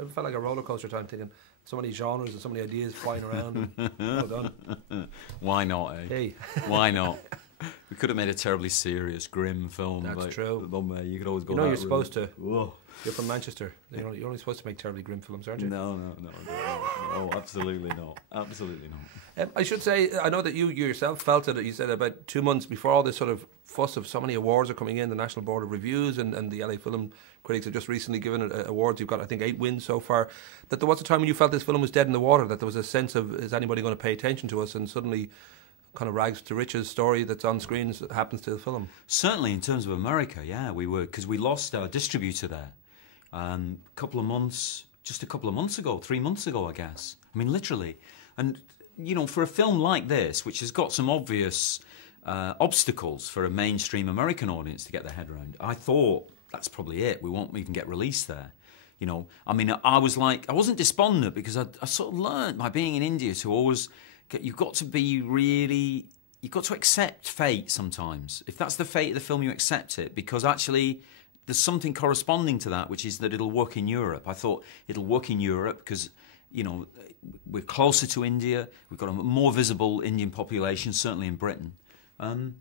It felt like a roller coaster time, thinking so many genres and so many ideas flying around. And well done. Why not, eh? Hey. Why not? We could have made a terribly serious, grim film. That's true. You could always go. You're supposed to. Whoa. You're from Manchester. You're only supposed to make terribly grim films, aren't you? No, absolutely not. Absolutely not. I should say, I know that you yourself felt it. You said about 2 months before all this sort of fuss of so many awards are coming in, the National Board of Reviews and the LA Film Critics have just recently given it awards. You've got, I think, 8 wins so far. That there was a time when you felt this film was dead in the water, that there was a sense of, is anybody going to pay attention to us? And suddenly, kind of rags to riches story that's on screens that happens to the film. Certainly, in terms of America, yeah, we were, because we lost our distributor there. Just a couple of months ago, 3 months ago, I guess. I mean, literally. And, you know, for a film like this, which has got some obvious obstacles for a mainstream American audience to get their head around, I thought, that's probably it. We won't even get released there. You know, I mean, I wasn't despondent because I sort of learned by being in India to always, you've got to accept fate sometimes. If that's the fate of the film, you accept it, because actually there's something corresponding to that, which is that it'll work in Europe. I thought it'll work in Europe because, you know, we're closer to India. We've got a more visible Indian population, certainly in Britain. And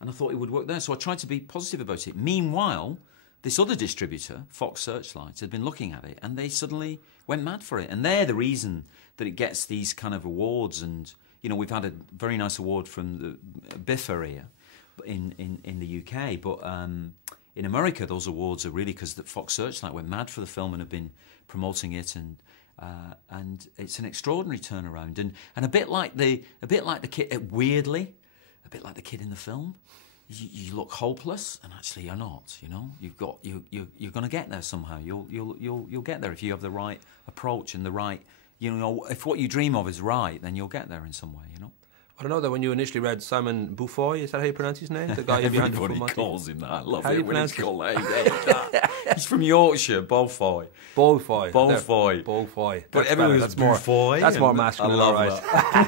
I thought it would work there. So I tried to be positive about it. Meanwhile, this other distributor, Fox Searchlight, had been looking at it and they suddenly went mad for it. And they're the reason that it gets these kind of awards. And, you know, we've had a very nice award from the Biff area in the UK. But in America, those awards are really because Fox Searchlight went mad for the film and have been promoting it, and it's an extraordinary turnaround, and a bit like the kid, weirdly, a bit like the kid in the film. You look hopeless, and actually you're not. You know, you're going to get there somehow. You'll get there if you have the right approach and the right. You know, if what you dream of is right, then you'll get there in some way. You know. I don't know that when you initially read Simon Beaufoy, is that how you pronounce his name? The guy behind the Everybody calls him that. I love how it when it's called that. He's from Yorkshire, Beaufoy. Beaufoy. But That's everyone better. was Beaufoy. That's more masculine. I love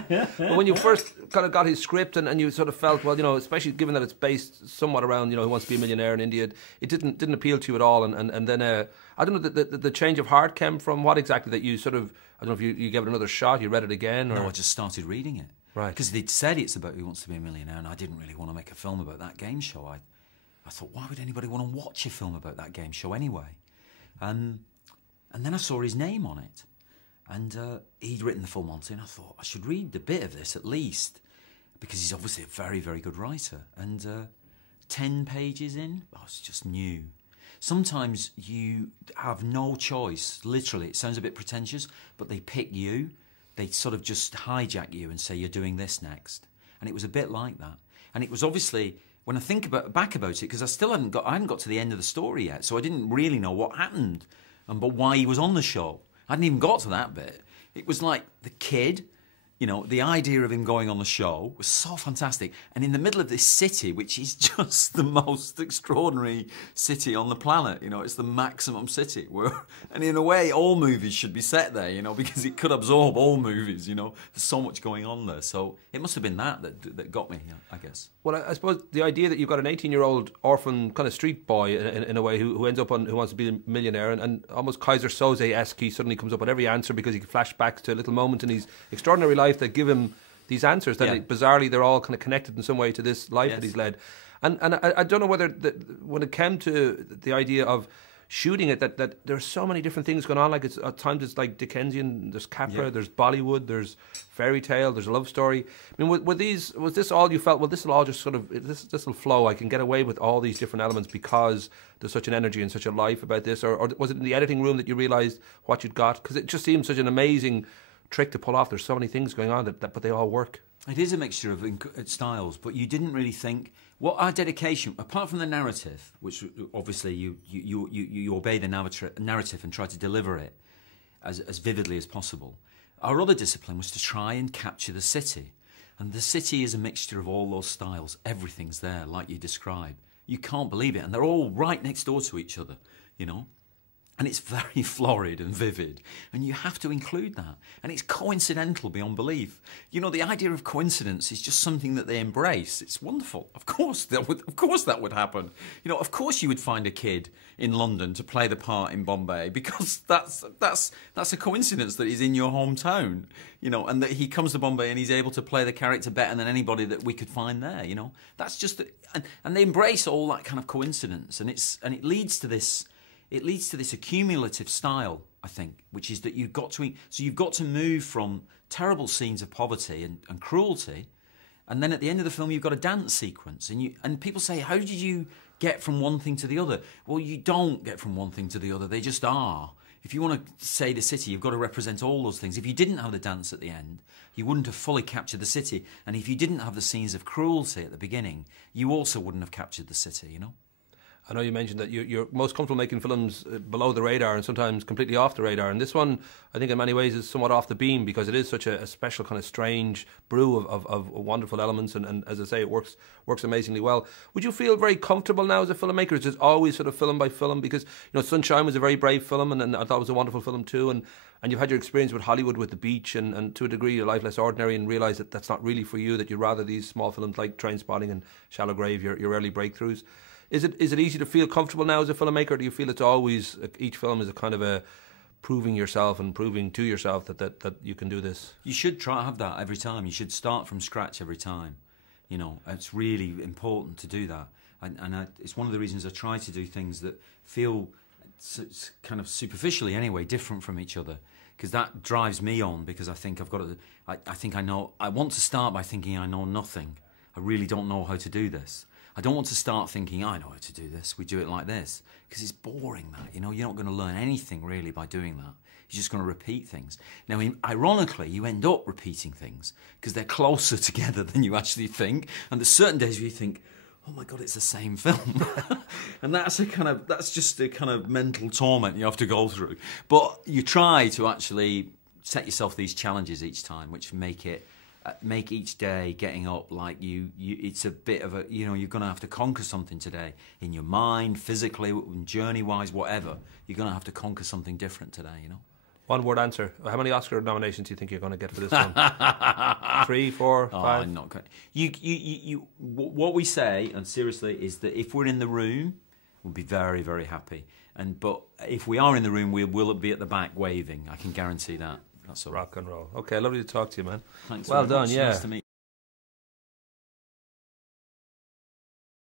that. But when you first kind of got his script and you sort of felt, well, you know, especially given that it's based somewhat around, you know, Who Wants to Be a Millionaire in India, it didn't appeal to you at all. And then I don't know, the change of heart came from what exactly that you sort of, I don't know if you gave it another shot, you read it again? Or? No, I just started reading it. Right. Because they'd said it's about Who Wants to Be a Millionaire, and I didn't really want to make a film about that game show. I thought, why would anybody want to watch a film about that game show anyway? And then I saw his name on it, and he'd written the film onto it, and I thought, I should read a bit of this at least, because he's obviously a very, very good writer. And 10 pages in, I was just new. Sometimes you have no choice, literally. It sounds a bit pretentious, but they pick you. They sort of just hijack you and say, you're doing this next. And it was a bit like that. And it was obviously, when I think back about it, because I hadn't got to the end of the story yet, so I didn't really know what happened, but why he was on the show. I hadn't even got to that bit. It was like the kid, you know, the idea of him going on the show was so fantastic. And in the middle of this city, which is just the most extraordinary city on the planet, you know, it's the maximum city. And in a way, all movies should be set there, you know, because it could absorb all movies, you know. There's so much going on there. So it must have been that got me, I guess. Well, I suppose the idea that you've got an 18-year-old orphan kind of street boy in a way who ends up on Who Wants to Be a Millionaire, and almost Kaiser Soze-esque, he suddenly comes up with every answer because he can flash back to a little moment in his extraordinary life that give him these answers that bizarrely they're all kind of connected in some way to this life that he's led. And I don't know whether when it came to the idea of shooting it, that there's so many different things going on. Like at times it's like Dickensian, there's Capra, there's Bollywood, there's fairy tale, there's a love story. I mean, was this all you felt? Well, this will all just sort of this will flow. I can get away with all these different elements because there's such an energy and such a life about this. Or was it in the editing room that you realised what you'd got? Because it just seems such an amazing trick to pull off. There's so many things going on but they all work. It is a mixture of styles, but you didn't really think what our dedication, apart from the narrative, which obviously you obey the narrative and try to deliver it as vividly as possible. Our other discipline was to try and capture the city, and the city is a mixture of all those styles. Everything's there, like you described. You can't believe it, and they're all right next door to each other, you know. And it's very florid and vivid, and you have to include that. And it's coincidental beyond belief. You know, the idea of coincidence is just something that they embrace. It's wonderful. Of course that would happen. You know, of course you would find a kid in London to play the part in Bombay, because that's a coincidence that he's in your hometown. You know, and that he comes to Bombay and he's able to play the character better than anybody that we could find there. You know, that's just and they embrace all that kind of coincidence, and it leads to this. It leads to this accumulative style, I think, which is that you've got to move from terrible scenes of poverty and cruelty, and then at the end of the film you've got a dance sequence, and people say, how did you get from one thing to the other? Well, you don't get from one thing to the other, they just are. If you want to say the city, you've got to represent all those things. If you didn't have the dance at the end, you wouldn't have fully captured the city, and if you didn't have the scenes of cruelty at the beginning, you also wouldn't have captured the city, you know? I know you mentioned that you're most comfortable making films below the radar and sometimes completely off the radar. And this one, I think in many ways, is somewhat off the beam because it is such a special kind of strange brew of wonderful elements. And as I say, it works amazingly well. Would you feel very comfortable now as a filmmaker? Is it always sort of film by film? Because, you know, Sunshine was a very brave film, and I thought it was a wonderful film too. And you've had your experience with Hollywood, with The Beach, and to a degree, Your Life Less Ordinary, and realise that that's not really for you, that you'd rather these small films like Trainspotting and Shallow Grave, your early breakthroughs. Is it easy to feel comfortable now as a filmmaker, or do you feel it's always, each film is a kind of a proving yourself and proving to yourself that you can do this? You should try to have that every time. You should start from scratch every time. You know, it's really important to do that. And it's one of the reasons I try to do things that feel kind of superficially anyway different from each other, because that drives me on, because I think I want to start by thinking I know nothing. I really don't know how to do this. I don't want to start thinking, I know how to do this, we do it like this, because it's boring, that. You know, you're not going to learn anything really by doing that. You're just going to repeat things. Now, ironically, you end up repeating things because they're closer together than you actually think. And there's certain days where you think, oh my God, it's the same film. And that's just a kind of mental torment you have to go through. But you try to actually set yourself these challenges each time, which make each day getting up like it's a bit of a, you know, you're going to have to conquer something today in your mind, physically, journey-wise, whatever. You're going to have to conquer something different today, you know. One word answer. How many Oscar nominations do you think you're going to get for this one? 3, 4, 5? Oh, I'm not going. What we say, and seriously, is that if we're in the room, we'll be very, very happy. But if we are in the room, we will be at the back waving. I can guarantee that. That's all. Rock and roll. Okay, lovely to talk to you, man. Thanks. Well done. Much. Yeah. Nice to meet you.